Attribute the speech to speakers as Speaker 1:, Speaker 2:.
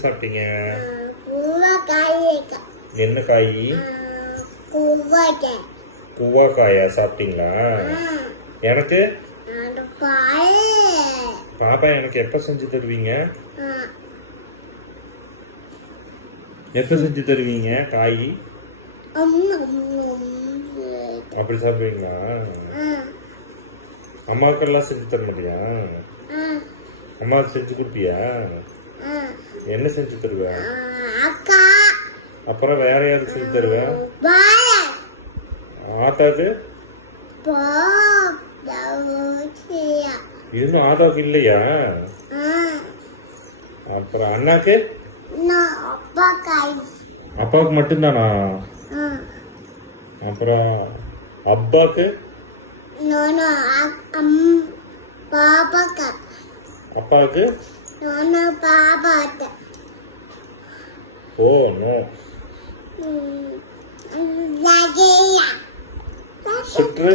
Speaker 1: சாப்பிட்டீங்க? என்ன காய்?
Speaker 2: குவக்காய்?
Speaker 1: சாப்பிட்டீங்களா? எனக்கு? பாப்பா எனக்கு எப்ப செஞ்சு தருவீங்க? எப்ப செஞ்சு தருவீங்க காய்? அப்படி சாப்பிடுவீங்களா? அம்மாவுக்கெல்லாம் செஞ்சு தர மாட்டியா? அம்மாவுக்கு செஞ்சு கொடுப்பியா? என்ன செஞ்சு தருவ?
Speaker 2: அக்கா
Speaker 1: அப்புறம் வேற யாரு செஞ்சு தருவ?
Speaker 2: பால.
Speaker 1: ஆத்தாக்கு? இன்னும் ஆத்தாவுக்கு இல்லையா? அப்புறம் அண்ணாக்கு? அப்பாவுக்கு மட்டும்தானா? அப்புறம் அப்பாக்கு? அப்பாவுக்கு?
Speaker 2: ನಾನು
Speaker 1: ಬಾಬಾ ಅಂತ
Speaker 2: ಓ
Speaker 1: ನೋ
Speaker 2: ಸುಟ್ರೆ